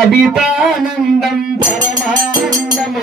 అభితానందం పరమానందము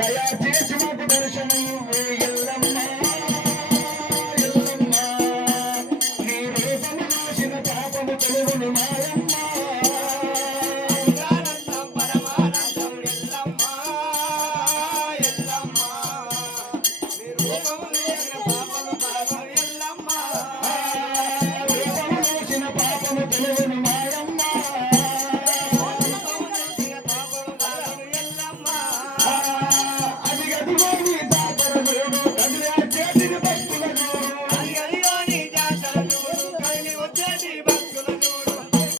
దయచేసినకు దర్శనం ఎల్లమ్మ ఎల్లమ్మ నీ దేశము నాశిన పాపము తెలుగును మాయమ్మ పరమానందం ఎల్లమ్మ ఎల్లమ్మ నీ రూపము